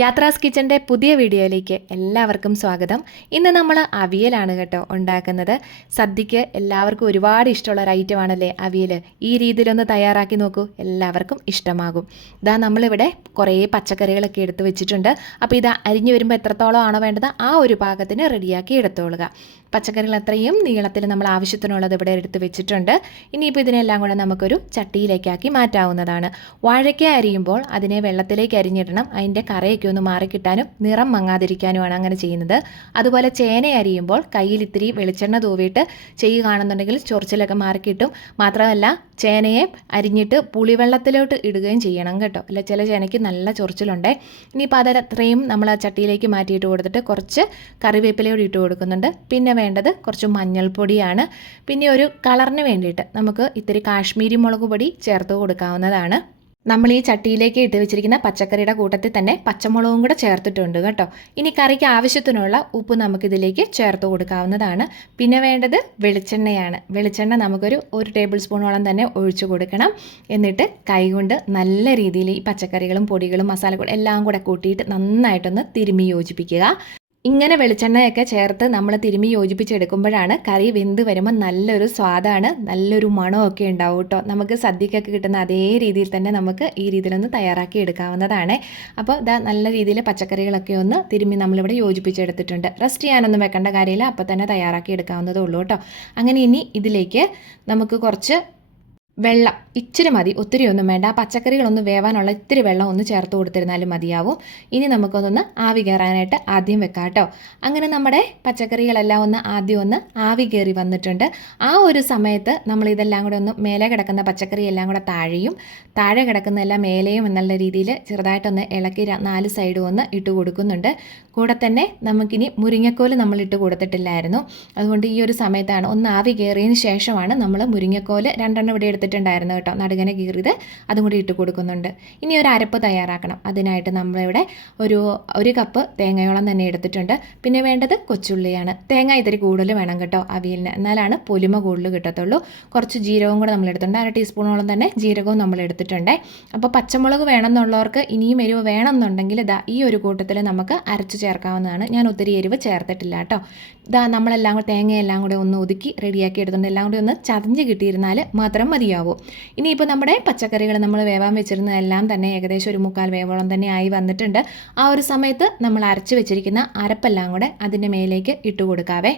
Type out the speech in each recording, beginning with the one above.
യാത്രാസ് കിച്ചൻ്റെ പുതിയ വീഡിയോയിലേക്ക് എല്ലാവർക്കും സ്വാഗതം. ഇന്ന് നമ്മൾ അവിയലാണ് കേട്ടോ ഉണ്ടാക്കുന്നത്. സദ്യക്ക് എല്ലാവർക്കും ഒരുപാട് ഇഷ്ടമുള്ള ഒരു ഐറ്റമാണല്ലേ അവിയൽ. ഈ രീതിയിലൊന്ന് തയ്യാറാക്കി നോക്കൂ, എല്ലാവർക്കും ഇഷ്ടമാകും. ഇതാ നമ്മളിവിടെ കുറേ പച്ചക്കറികളൊക്കെ എടുത്ത് വെച്ചിട്ടുണ്ട്. അപ്പോൾ ഇത് അരിഞ്ഞു വരുമ്പോൾ എത്രത്തോളം ആണോ വേണ്ടത് ആ ഒരു പാകത്തിന് റെഡിയാക്കി എടുത്തോളുക. പച്ചക്കറികൾ അത്രയും നീളത്തിൽ നമ്മൾ ആവശ്യത്തിനുള്ളത് ഇവിടെ എടുത്ത് വെച്ചിട്ടുണ്ട്. ഇനിയിപ്പോൾ ഇതിനെല്ലാം കൂടെ നമുക്കൊരു ചട്ടിയിലേക്കാക്കി മാറ്റാവുന്നതാണ്. വാഴയ്ക്ക അരിയുമ്പോൾ അതിനെ വെള്ളത്തിലേക്ക് അരിഞ്ഞിടണം. അതിൻ്റെ കറയൊക്കെ ഒന്ന് മാറിക്കിട്ടാനും നിറം മങ്ങാതിരിക്കാനുമാണ് അങ്ങനെ ചെയ്യുന്നത്. അതുപോലെ ചേന അരിയുമ്പോൾ കയ്യിൽ ഇത്തിരി വെളിച്ചെണ്ണ തൂവിയിട്ട് ചെയ്യുകയാണെന്നുണ്ടെങ്കിൽ ചൊറിച്ചിലൊക്കെ മാറിക്കിട്ടും. മാത്രമല്ല ചേനയെ അരിഞ്ഞിട്ട് പുളിവെള്ളത്തിലോട്ട് ഇടുകയും ചെയ്യണം കേട്ടോ. അല്ല ചില ചേനയ്ക്ക് നല്ല ചൊറിച്ചിലുണ്ട്. ഇനിയിപ്പോൾ അതത്രയും നമ്മൾ ആ ചട്ടിയിലേക്ക് മാറ്റിയിട്ട് കൊടുത്തിട്ട് കുറച്ച് കറിവേപ്പിലയോട് ഇട്ട് കൊടുക്കുന്നുണ്ട്. പിന്നെ വേണ്ടത് കുറച്ച് മഞ്ഞൾപ്പൊടിയാണ്. പിന്നെ ഒരു കളറിന് വേണ്ടിയിട്ട് നമുക്ക് ഇത്തിരി കാശ്മീരി മുളക് പൊടി ചേർത്ത് കൊടുക്കാവുന്നതാണ്. നമ്മൾ ഈ ചട്ടിയിലേക്ക് ഇട്ട് വെച്ചിരിക്കുന്ന പച്ചക്കറിയുടെ കൂട്ടത്തിൽ തന്നെ പച്ചമുളകും കൂടെ ചേർത്തിട്ടുണ്ട് കേട്ടോ. ഇനി കറിക്ക് ആവശ്യത്തിനുള്ള ഉപ്പ് നമുക്കിതിലേക്ക് ചേർത്ത് കൊടുക്കാവുന്നതാണ്. പിന്നെ വേണ്ടത് വെളിച്ചെണ്ണയാണ്. വെളിച്ചെണ്ണ നമുക്കൊരു 1 ടേബിൾ സ്പൂണോളം തന്നെ ഒഴിച്ചു കൊടുക്കണം. എന്നിട്ട് കൈകൊണ്ട് നല്ല രീതിയിൽ ഈ പച്ചക്കറികളും പൊടികളും മസാലകളും എല്ലാം കൂടെ കൂട്ടിയിട്ട് നന്നായിട്ടൊന്ന് തിരുമ്മി യോജിപ്പിക്കുക. ഇങ്ങനെ വെളിച്ചെണ്ണയൊക്കെ ചേർത്ത് നമ്മൾ തിരുമ്മി യോജിപ്പിച്ചെടുക്കുമ്പോഴാണ് കറി വെന്ത് വരുമ്പോൾ നല്ലൊരു സ്വാദാണ്, നല്ലൊരു മണമൊക്കെ ഉണ്ടാവും കേട്ടോ. നമുക്ക് സദ്യക്കൊക്കെ കിട്ടുന്ന അതേ രീതിയിൽ തന്നെ നമുക്ക് ഈ രീതിയിലൊന്ന് തയ്യാറാക്കി എടുക്കാവുന്നതാണ്. അപ്പോൾ ഇതാ നല്ല രീതിയിൽ പച്ചക്കറികളൊക്കെ ഒന്ന് തിരുമ്മി നമ്മളിവിടെ യോജിപ്പിച്ചെടുത്തിട്ടുണ്ട്. റെസ്റ്റ് ചെയ്യാനൊന്നും വെക്കേണ്ട കാര്യമില്ല, അപ്പോൾ തന്നെ തയ്യാറാക്കി എടുക്കാവുന്നതേ ഉള്ളൂ കേട്ടോ. അങ്ങനെ ഇനി ഇതിലേക്ക് നമുക്ക് കുറച്ച് വെള്ളം ഇച്ചിരി മതി, ഒത്തിരി ഒന്നും വേണ്ട. ആ പച്ചക്കറികളൊന്ന് വേവാനുള്ള ഇത്തിരി വെള്ളം ഒന്ന് ചേർത്ത് കൊടുത്തിരുന്നാലും മതിയാവും. ഇനി നമുക്കൊന്ന് ആവി കയറാനായിട്ട് ആദ്യം വെക്കാം കേട്ടോ. അങ്ങനെ നമ്മുടെ പച്ചക്കറികളെല്ലാം ആദ്യം ഒന്ന് ആവി കയറി വന്നിട്ടുണ്ട്. ആ ഒരു സമയത്ത് നമ്മളിതെല്ലാം കൂടെ ഒന്ന് മേലെ കിടക്കുന്ന പച്ചക്കറി എല്ലാം കൂടെ താഴെ കിടക്കുന്നതെല്ലാം മേലെയും എന്നുള്ള രീതിയിൽ ചെറുതായിട്ടൊന്ന് ഇളക്കി 4 സൈഡും ഒന്ന് ഇട്ട് കൊടുക്കുന്നുണ്ട്. കൂടെ തന്നെ നമുക്കിനി മുരിങ്ങക്കോല് നമ്മൾ ഇട്ട് കൊടുത്തിട്ടില്ലായിരുന്നു. അതുകൊണ്ട് ഈ ഒരു സമയത്താണ് ഒന്ന് ആവി കയറിയതിന് ശേഷമാണ് നമ്മൾ മുരിങ്ങക്കോല് 2 ഇവിടെ എടുത്തിട്ടുണ്ടായിരുന്നു കേട്ടോ. നടുകനെ കീറിയത് അതും കൂടി ഇട്ട് കൊടുക്കുന്നുണ്ട്. ഇനി ഒരു അരപ്പ് തയ്യാറാക്കണം. അതിനായിട്ട് നമ്മളിവിടെ ഒരു കപ്പ് തേങ്ങയോളം തന്നെ എടുത്തിട്ടുണ്ട്. പിന്നെ വേണ്ടത് കൊച്ചുള്ളിയാണ്. തേങ്ങ ഇത്തിരി കൂടുതൽ വേണം കേട്ടോ അവിയലിന്, എന്നാലാണ് പൊലിമ കൂടുതൽ കിട്ടത്തുള്ളൂ. കുറച്ച് ജീരകവും കൂടെ നമ്മൾ എടുത്തിട്ടുണ്ട്. 1 ടീസ്പൂണോളം തന്നെ ജീരകവും നമ്മൾ എടുത്തിട്ടുണ്ട്. അപ്പോൾ പച്ചമുളക് വേണമെന്നുള്ളവർക്ക് ഇനിയും എരിവ് വേണമെന്നുണ്ടെങ്കിൽ ഇതാ ഈ ഒരു കൂട്ടത്തിൽ നമുക്ക് അരച്ച് ചേർക്കാവുന്നതാണ്. ഞാൻ ഒത്തിരി എരിവ് ചേർത്തിട്ടില്ല കേട്ടോ. ഇതാ നമ്മളെല്ലാം കൂടെ തേങ്ങയെല്ലാം കൂടെ ഒന്ന് ഒതുക്കി റെഡിയാക്കി എടുത്തിട്ടുണ്ട്. എല്ലാം കൂടി ഒന്ന് ചതഞ്ഞ് കിട്ടിയിരുന്നാൽ മാത്രം മതിയാവും. ഇനിയിപ്പോൾ നമ്മുടെ പച്ചക്കറികൾ നമ്മൾ വേവാൻ വെച്ചിരുന്നതെല്ലാം തന്നെ ഏകദേശം ഒരു 3/4 വേവോളം തന്നെ ആയി വന്നിട്ടുണ്ട്. ആ ഒരു സമയത്ത് നമ്മൾ അരച്ച് വെച്ചിരിക്കുന്ന അരപ്പെല്ലാം കൂടെ അതിൻ്റെ മേലേക്ക് ഇട്ട് കൊടുക്കാവേ.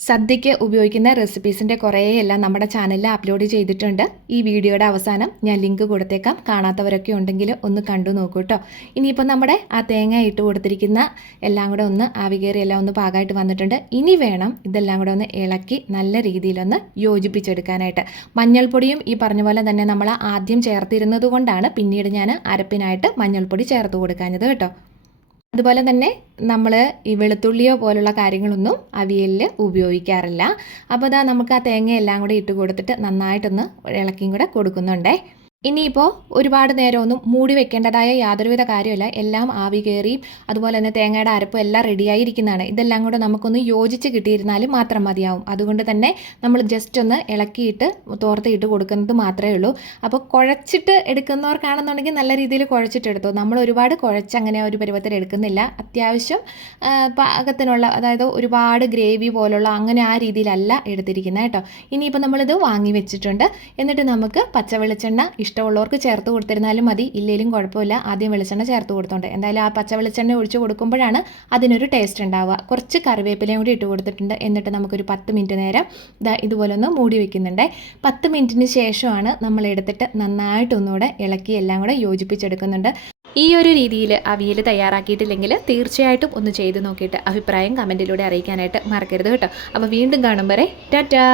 സദ്യയ്ക്ക് ഉപയോഗിക്കുന്ന റെസിപ്പീസിൻ്റെ കുറേയെല്ലാം നമ്മുടെ ചാനലിൽ അപ്ലോഡ് ചെയ്തിട്ടുണ്ട്. ഈ വീഡിയോയുടെ അവസാനം ഞാൻ ലിങ്ക് കൊടുത്തേക്കാം. കാണാത്തവരൊക്കെ ഉണ്ടെങ്കിൽ ഒന്ന് കണ്ടു നോക്കൂ കേട്ടോ. ഇനിയിപ്പോൾ നമ്മുടെ ആ തേങ്ങ ഇട്ട് കൊടുത്തിരിക്കുന്ന എല്ലാം കൂടെ ഒന്ന് ആവി കയറി എല്ലാം ഒന്ന് പാകമായിട്ട് വന്നിട്ടുണ്ട്. ഇനി വേണം ഇതെല്ലാം കൂടെ ഒന്ന് ഇളക്കി നല്ല രീതിയിലൊന്ന് യോജിപ്പിച്ചെടുക്കാനായിട്ട്. മഞ്ഞൾപ്പൊടിയും ഈ പറഞ്ഞ പോലെ തന്നെ നമ്മൾ ആദ്യം ചേർത്തിരുന്നത് കൊണ്ടാണ് പിന്നീട് ഞാൻ അരപ്പിനായിട്ട് മഞ്ഞൾപ്പൊടി ചേർത്ത് കൊടുക്കാഞ്ഞത് കേട്ടോ. അതുപോലെ തന്നെ നമ്മൾ ഈ വെളുത്തുള്ളിയോ പോലുള്ള കാര്യങ്ങളൊന്നും അവിയലിൽ ഉപയോഗിക്കാറില്ല. അപ്പോൾ ഇതാ നമുക്ക് ആ തേങ്ങയെല്ലാം കൂടെ ഇട്ട് കൊടുത്തിട്ട് നന്നായിട്ടൊന്ന് ഇളക്കിയും കൂടെ കൊടുക്കുന്നുണ്ടേ. ഇനിയിപ്പോൾ ഒരുപാട് നേരമൊന്നും മൂടി വെക്കേണ്ടതായ യാതൊരുവിധ കാര്യമില്ല. എല്ലാം ആവി കയറിയും അതുപോലെ തന്നെ തേങ്ങയുടെ അരപ്പും എല്ലാം റെഡിയായിരിക്കുന്നതാണ്. ഇതെല്ലാം കൂടെ നമുക്കൊന്ന് യോജിച്ച് കിട്ടിയിരുന്നാലും മാത്രം മതിയാവും. അതുകൊണ്ട് തന്നെ നമ്മൾ ജസ്റ്റ് ഒന്ന് ഇളക്കിയിട്ട് തോർത്തിയിട്ട് കൊടുക്കുന്നത് മാത്രമേ ഉള്ളൂ. അപ്പോൾ കുഴച്ചിട്ട് എടുക്കുന്നവർക്കാണെന്നുണ്ടെങ്കിൽ നല്ല രീതിയിൽ കുഴച്ചിട്ടെടുത്തു. നമ്മൾ ഒരുപാട് കുഴച്ചങ്ങനെ ഒരു പരുവത്തിൽ എടുക്കുന്നില്ല. അത്യാവശ്യം പാകത്തിനുള്ള, അതായത് ഒരുപാട് ഗ്രേവി പോലുള്ള അങ്ങനെ ആ രീതിയിലല്ല എടുത്തിരിക്കുന്നത് കേട്ടോ. ഇനിയിപ്പോൾ നമ്മളിത് വാങ്ങി വെച്ചിട്ടുണ്ട്. എന്നിട്ട് നമുക്ക് പച്ച വെളിച്ചെണ്ണ ഇഷ്ടമുള്ളവർക്ക് ചേർത്ത് കൊടുത്തിരുന്നാലും മതി, ഇല്ലെങ്കിലും കുഴപ്പമില്ല. ആദ്യം വെളിച്ചെണ്ണ ചേർത്ത് കൊടുത്തോണ്ട് എന്തായാലും ആ പച്ച വെളിച്ചെണ്ണ ഒഴിച്ച് കൊടുക്കുമ്പോഴാണ് അതിനൊരു ടേസ്റ്റ് ഉണ്ടാവുക. കുറച്ച് കറിവേപ്പിലയും കൂടി ഇട്ട് കൊടുത്തിട്ടുണ്ട്. എന്നിട്ട് നമുക്കൊരു 10 മിനിറ്റ് നേരം ഇതുപോലെ ഒന്ന് മൂടി വെക്കുന്നുണ്ട്. 10 മിനിറ്റിന് ശേഷമാണ് നമ്മൾ എടുത്തിട്ട് നന്നായിട്ടൊന്നുകൂടെ ഇളക്കി എല്ലാം കൂടെ യോജിപ്പിച്ചെടുക്കുന്നുണ്ട്. ഈ ഒരു രീതിയിൽ അവിയൽ തയ്യാറാക്കിയിട്ടില്ലെങ്കിൽ തീർച്ചയായിട്ടും ഒന്ന് ചെയ്ത് നോക്കിയിട്ട് അഭിപ്രായം കമൻറ്റിലൂടെ അറിയിക്കാനായിട്ട് മറക്കരുത് കേട്ടോ. അപ്പോൾ വീണ്ടും കാണും വരെ ടാറ്റാ.